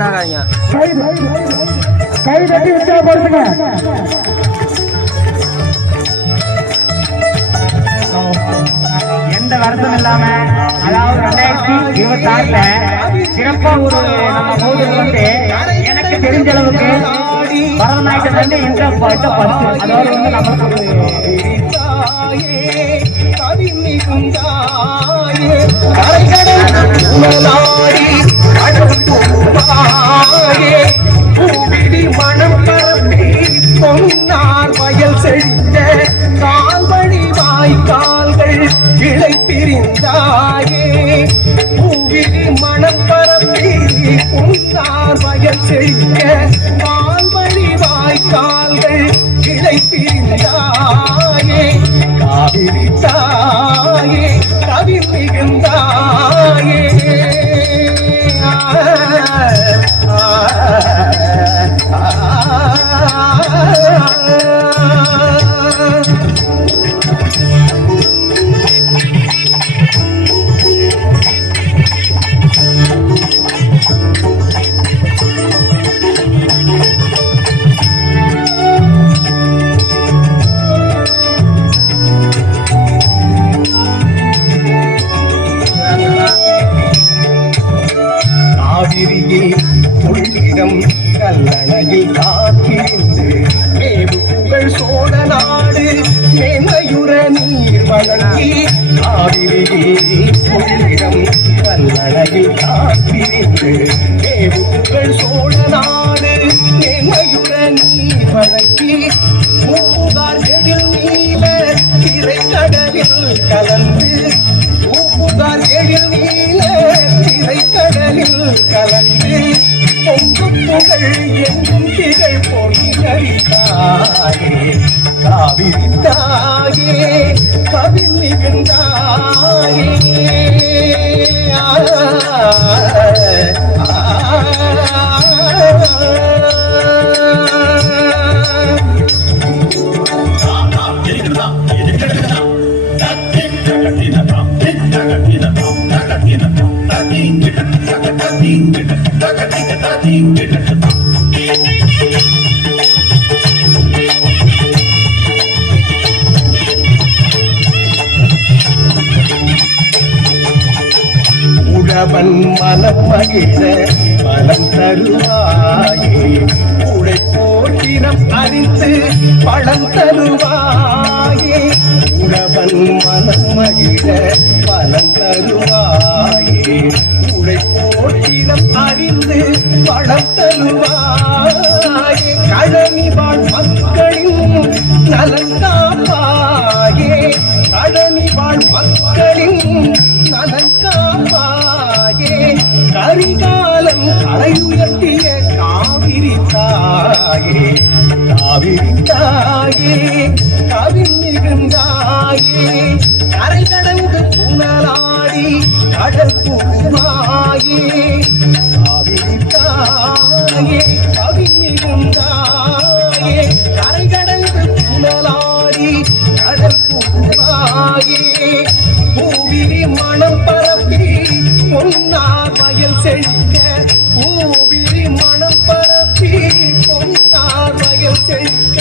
மாட்டாங்க. கை தட்டி உற்சாகப்படுத்துங்க. எந்த வருத்தம் இல்லாம, அதாவது 2026ல சிறப்பா ஒரு நம்ம மோதல் வந்து எனக்கு தெரிஞ்ச அளவுக்கு பரதநாட்டியம் வந்து இந்த 10 அதோட வந்து நமக்கு மனம் பரப்பி பொன்னார் வயல் செழித்த கால்வழி வாய்க்கால்கள் கிளை பிரிந்தாயே. பூவிரி மனம் பரப்பி பொன்னார் வயல் செழித்த கால்வழி வாய்க்கால்கள் கிளை பிரிந்தாயே. காவிரி தாயே கவிர் மிகுந்தாயே. கல்லணையில் காத்திருந்து மேவு புகழ் சோழ நாடு மேன்மையுற நீர் வழங்கி. காவிரியே புகழிடம் கல்லணையில் காத்திருந்து மேவு புகழ் சோழ நாடு மேன்மையுற நீர் வழங்கி. பூம்புகார் எழில் நீல திரைக்கடலில் கலந்து. பூம்புகார் எழில் நீல திரைக்கடலில் கலந்து. புகழ் எங்கும் திகழ் பொன்னரித்தாயே. காவிரி தாயே கவிர் மிகுந்தாயே. உழவன் மனம் மகிழ பலம் தருவாயே. உழைப்போட்டினம் அறிந்து பழம் தருவாயே. உழவன் மனம் மகிழ பலம் தருவாயே. உழைப்போட்டினம் அறிந்து பழம் தருவாயே. கழனி வாழ் மக்களின் நலன் காப்பாயே. கழனி வாழ் மக்களின் நலன் காப்பாயே. கரிகாலம் கரையுயர்த்திய காவிரி தாயே. காவிரி தாயே கவிர் மிகுந்தாயே. கரை கடந்து புனலாடி கடல் புகுமாயே. காவிரி தாயே கவிர் மிகுந்தாயே. கரை கடந்து புனலாடி கடல் புகுமாயே. பூவிரி மனம் பரப்பி பொன்னார் வயல் செழிக்க. பூவிரி மனம் பரப்பி பொன்னார் வயல் செழிக்க.